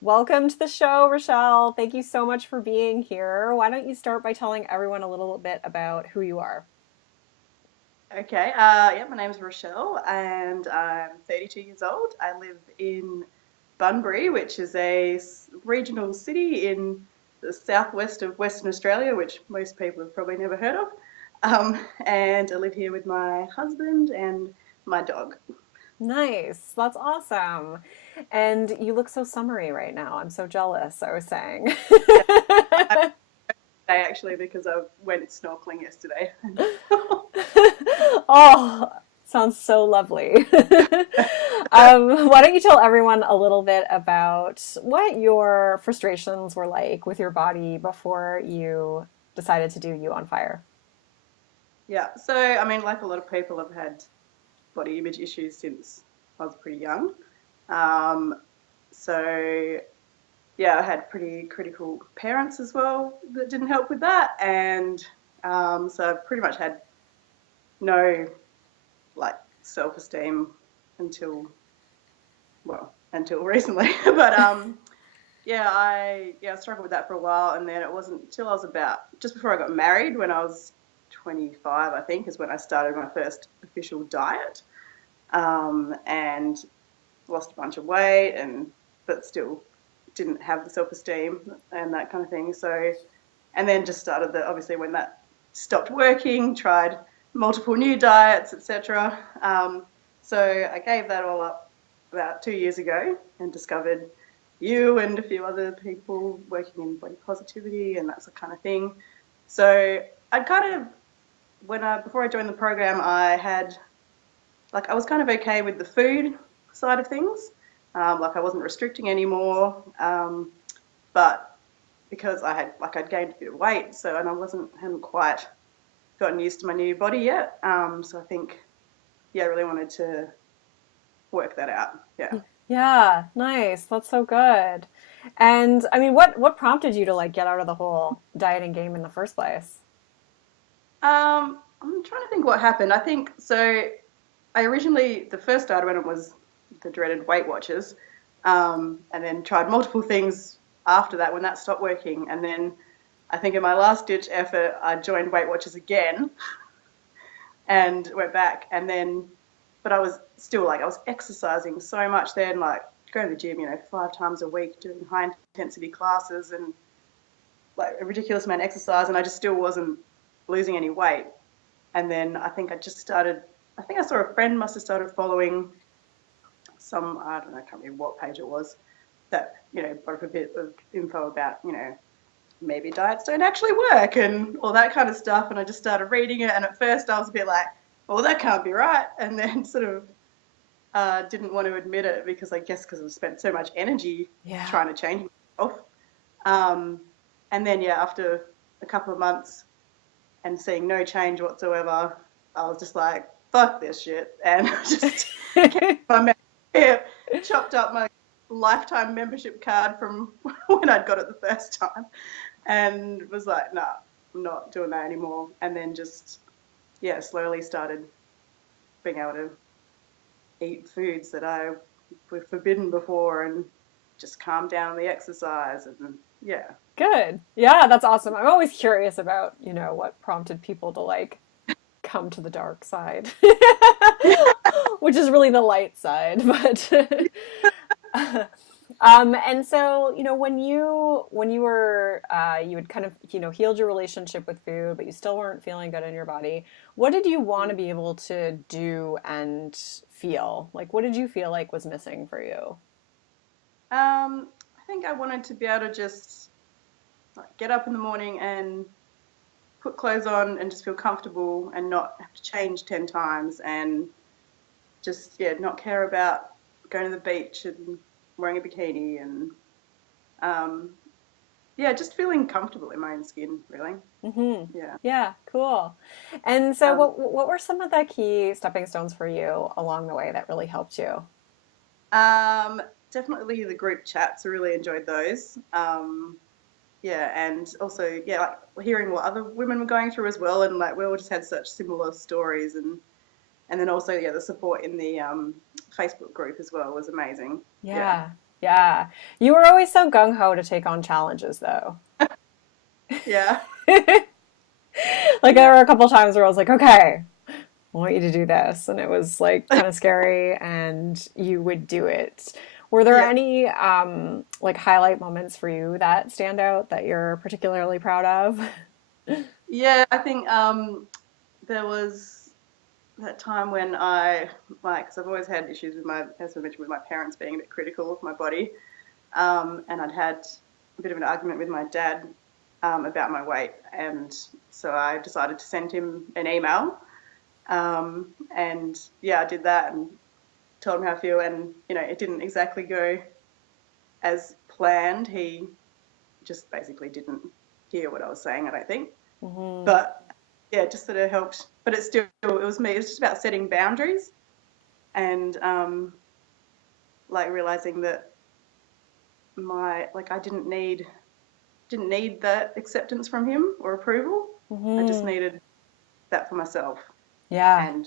Welcome to the show, Rachelle. Thank you so much for being here. Why don't you start by telling everyone a little bit about who you are? Okay, yeah, my name's Rochelle and I'm 32 years old. I live in Bunbury, which is a regional city in the southwest of Western Australia, which most people have probably never heard of. And I live here with my husband and my dog. Nice. That's awesome. And you look so summery right now. I'm so jealous, I was saying. Yeah, I'm today actually because I went snorkeling yesterday. Oh, sounds so lovely. Why don't you tell everyone a little bit about what your frustrations were like with your body before you decided to do You on Fire? Yeah, so I mean, like a lot of people, have had body image issues since I was pretty young. Um, so yeah, I had pretty critical parents as well that didn't help with that, and so I've pretty much had no like self-esteem until until recently. But I struggled with that for a while, and then it wasn't until I was about just before I got married, when I was 25, I think, is when I started my first official diet, and lost a bunch of weight, and but still didn't have the self-esteem and that kind of thing. So, and then just started the obviously when that stopped working, tried multiple new diets, etc. So I gave that all up about 2 years ago and discovered you and a few other people working in body positivity and that kind of thing. So I kind of when I before I joined the program, I had I was kind of okay with the food side of things. Like I wasn't restricting anymore, but because I'd gained a bit of weight, so and I hadn't quite gotten used to my new body yet. So I think I really wanted to work that out. Yeah. Yeah, nice. That's so good. And I mean, what prompted you to like get out of the whole dieting game in the first place? I'm trying to think what happened. I think so. I originally the first diet I went on was the dreaded Weight Watchers, and then tried multiple things after that when that stopped working, and then I think in my last ditch effort I joined Weight Watchers again and went back, and then but I was still I was exercising so much then, like going to the gym 5 times a week, doing high intensity classes and like a ridiculous amount of exercise, and I just still wasn't losing any weight. And then I think I just started. I think I saw a friend must have started following some, I don't know, I can't remember what page it was, that brought up a bit of info about maybe diets don't actually work and all that kind of stuff. And I just started reading it, and at first I was a bit like, well, that can't be right, and then sort of didn't want to admit it because I guess because I've spent so much energy Yeah. trying to change myself. Um, and then after a couple of months and seeing no change whatsoever, I was just like, fuck this shit, and just kept my membership, chopped up my lifetime membership card from when I'd got it the first time, and was like, nah, I'm not doing that anymore. And then just slowly started being able to eat foods that I were forbidden before, and just calm down the exercise, and yeah. Good. Yeah, that's awesome. I'm always curious about, what prompted people to like come to the dark side, which is really the light side, but and so, when you were you had kind of, healed your relationship with food, but you still weren't feeling good in your body. What did you want to be able to do and feel? Like, what did you feel like was missing for you? I think I wanted to be able to just get up in the morning and put clothes on and just feel comfortable and not have to change 10 times, and just not care about going to the beach and wearing a bikini, and um, just feeling comfortable in my own skin, really. Mm-hmm. Yeah. Yeah, cool. And so, Um, what were some of the key stepping stones for you along the way that really helped you? um, Definitely the group chats. I really enjoyed those. And also like hearing what other women were going through as well, and like we all just had such similar stories, and then also the support in the Facebook group as well was amazing. Yeah. Yeah. Yeah. You were always so gung ho to take on challenges, though. Yeah. Like Yeah. there were a couple times where I was like, okay, I want you to do this. And it was like kind of scary and you would do it. Were there Yeah. any like highlight moments for you that stand out that you're particularly proud of? Yeah, I think there was that time when I like, because I've always had issues with my, as I mentioned, with my parents being a bit critical of my body, and I'd had a bit of an argument with my dad about my weight, and so I decided to send him an email, and yeah, I did that and told him how I feel, and it didn't exactly go as planned. He just basically didn't hear what I was saying, I don't think, Hmm. but yeah, it just sort of helped. But it still, it was me. It was just about setting boundaries and like realizing that I didn't need that acceptance from him or approval. I just Hmm. needed that for myself Yeah. and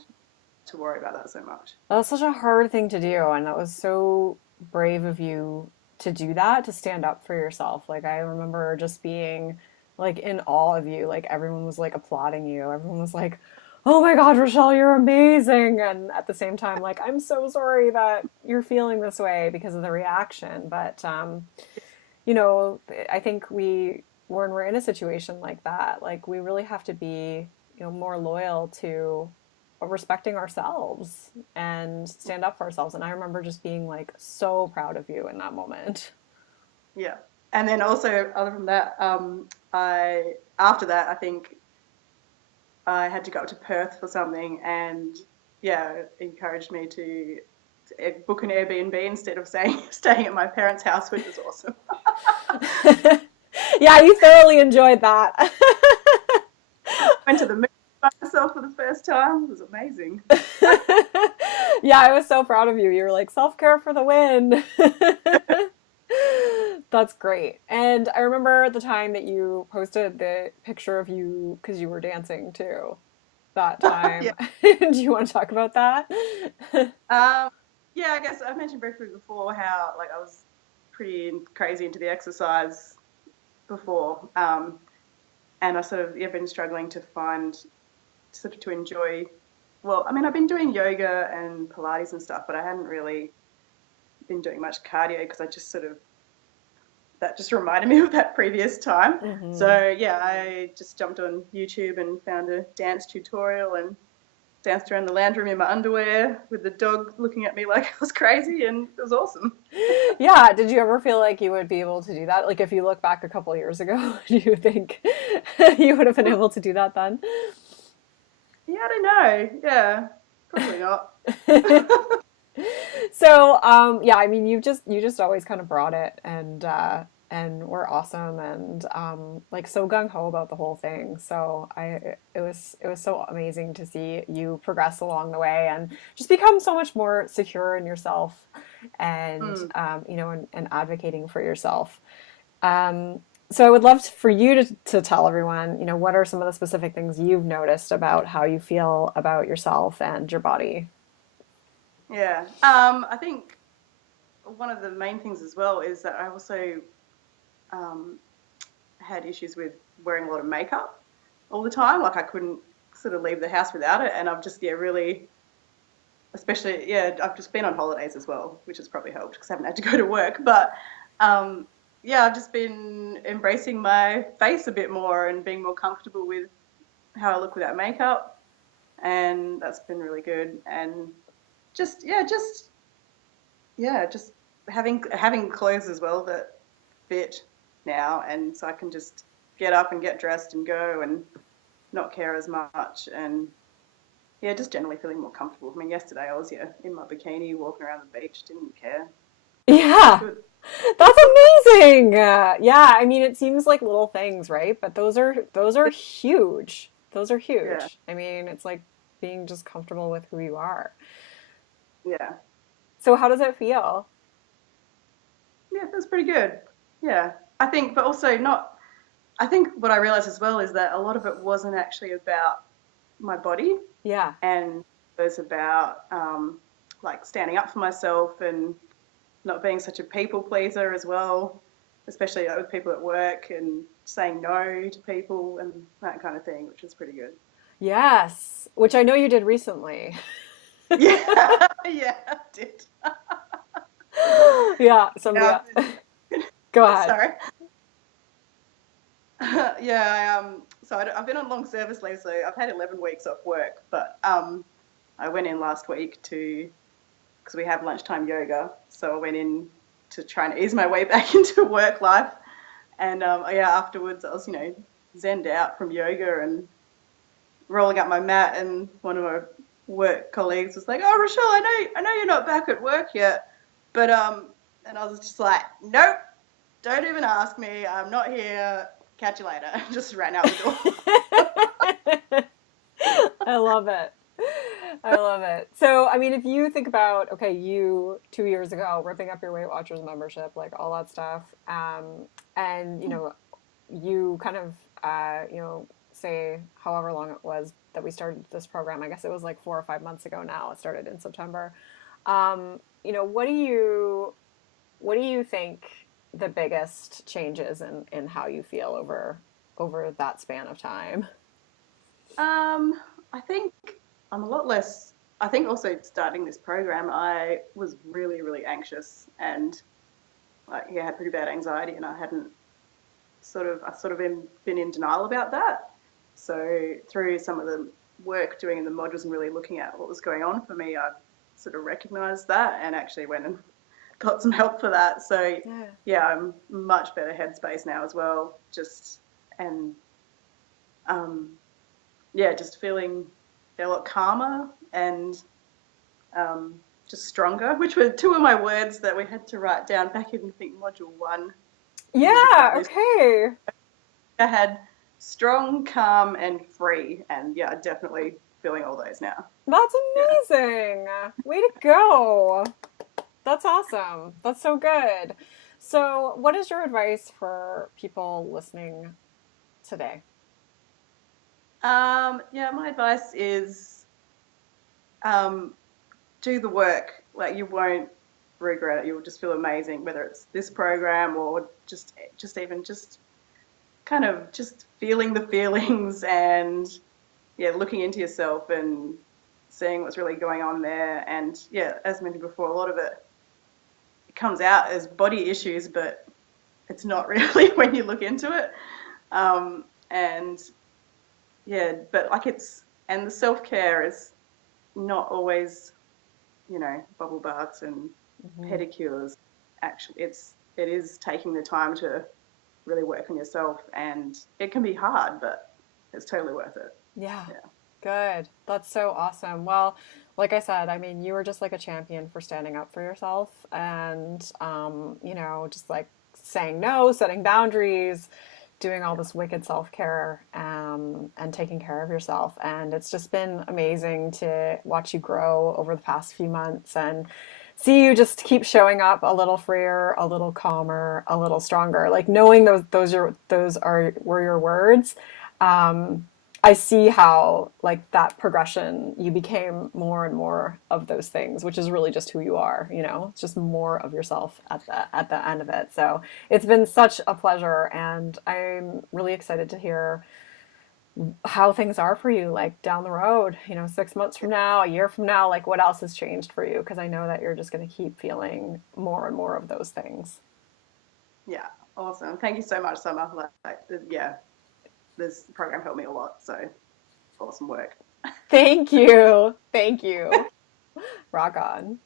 to worry about that so much. That was such a hard thing to do, and that was so brave of you to do that, to stand up for yourself. Like I remember just being like in awe of you. Like everyone was like applauding you. Everyone was like, "Oh my God, Rachelle, you're amazing!" And at the same time, like, I'm so sorry that you're feeling this way because of the reaction. But you know, I think when we're in a situation like that, like we really have to be, more loyal to respecting ourselves and stand up for ourselves. And I remember just being like so proud of you in that moment. Yeah. And then also, other than that, I after that, I think I had to go up to Perth for something, and yeah, encouraged me to book an Airbnb instead of staying at my parents' house, which was awesome. Yeah, you thoroughly enjoyed that. Went to the moon by myself for the first time. It was amazing. Yeah, I was so proud of you. You were like, self care for the win. That's great. And I remember the time that you posted the picture of you because you were dancing too that Yeah. time. Do you want to talk about that? Um, yeah, I guess I mentioned briefly before how like I was pretty crazy into the exercise before, and I sort of been struggling to find sort of to enjoy. Well, I mean, I've been doing yoga and Pilates and stuff, but I hadn't really been doing much cardio because I just sort of that just reminded me of that previous time. Hmm. So yeah, I just jumped on YouTube and found a dance tutorial and danced around the lounge room in my underwear with the dog looking at me like I was crazy, and it was awesome. Yeah, did you ever feel like you would be able to do that? Like if you look back a couple years ago, do you think you would have been able to do that then? Yeah, I don't know. Yeah, probably not. So, yeah, I mean, you just always kind of brought it, and we're awesome, and like so gung ho about the whole thing. So it was so amazing to see you progress along the way and just become so much more secure in yourself, and Mm. and advocating for yourself. So I would love for you to tell everyone, what are some of the specific things you've noticed about how you feel about yourself and your body. Yeah. I think one of the main things as well is that I also um, had issues with wearing a lot of makeup all the time. Like I couldn't sort of leave the house without it, and I've just really, especially I've just been on holidays as well, which has probably helped because I haven't had to go to work. But um, yeah, I've just been embracing my face a bit more and being more comfortable with how I look without makeup, and that's been really good. And just having clothes as well that fit now, and so I can just get up and get dressed and go and not care as much, and yeah, just generally feeling more comfortable. I mean, yesterday I was in my bikini walking around the beach, didn't care. It was Yeah. good. That's amazing. Yeah, I mean, it seems like little things, right? But those are huge. Those are Yeah, huge. I mean, it's like being just comfortable with who you are. yeah, So how does it feel? yeah. It was pretty good. Yeah, I think, but also not. I think what I realized as well is that a lot of it wasn't actually about my body, Yeah. and it was about like standing up for myself and not being such a people pleaser as well, especially with people at work and saying no to people and that kind of thing, which is pretty good. Yes, which I know you did recently. Yeah, yeah, I did. Yeah, somebody Yeah, else. Go ahead. sorry. Yeah, so I've been on long service leave, so I've had 11 weeks off work, but I went in last week to because we have lunchtime yoga, so I went in to try and ease my way back into work life, and yeah, afterwards I was zenned out from yoga and rolling up my mat, and one of my work colleagues was like, "Oh, Rochelle, I know you're not back at work yet, but and I was just like, nope, don't even ask me. I'm not here. Catch you later." Just ran out the door. I love it. I love it. So, I mean, if you think about, okay, you 2 years ago ripping up your Weight Watchers membership, like all that stuff, and you kind of, say however long it was that we started this program. I guess it was like 4 or 5 months ago now. It started in September. What do you think the biggest changes in how you feel over that span of time? I think I'm a lot less. I think also starting this program, I was really, really anxious and like yeah, had pretty bad anxiety, and I sort of been in denial about that. So through some of the work doing in the modules and really looking at what was going on for me, I sort of recognised that and actually went and got some help for that. So Yeah. yeah, I'm much better headspace now as well. And um, yeah, just feeling a lot calmer and um, just stronger, which were two of my words that we had to write down back in, I think, module one when we looked at Yeah, this. okay. I had strong, calm, and free, and yeah, definitely feeling all those now. That's Yeah. amazing. Way to go. That's awesome. That's so good. So, what is your advice for people listening today? Yeah, my advice is um, do the work. Like you won't regret it. You'll just feel amazing, whether it's this program or just even just kind of just feeling the feelings and yeah, looking into yourself and seeing what's really going on there. And yeah, as mentioned before, a lot of it comes out as body issues, but it's not really when you look into it. And yeah, but like and the self care is not always, bubble baths and Hmm. pedicures. Actually, it is taking the time to really work on yourself, and it can be hard, but it's totally worth it. Yeah, Yeah. good. That's so awesome. Well, like I said, I mean, you were just like a champion for standing up for yourself and, just like saying no, setting boundaries, doing all this wicked self care, and taking care of yourself. And it's just been amazing to watch you grow over the past few months and see you just keep showing up a little freer, a little calmer, a little stronger. Like knowing those were your words. Um, I see how like that progression you became more and more of those things, which is really just who you are, It's just more of yourself at the end of it. So it's been such a pleasure, and I'm really excited to hear how things are for you, like down the road, 6 months from now, a year from now, like what else has changed for you? Because I know that you're just going to keep feeling more and more of those things. Yeah, awesome. Thank you so much, Summer. Yeah, this program helped me a lot. So awesome work. Thank you. Thank you. Rock on.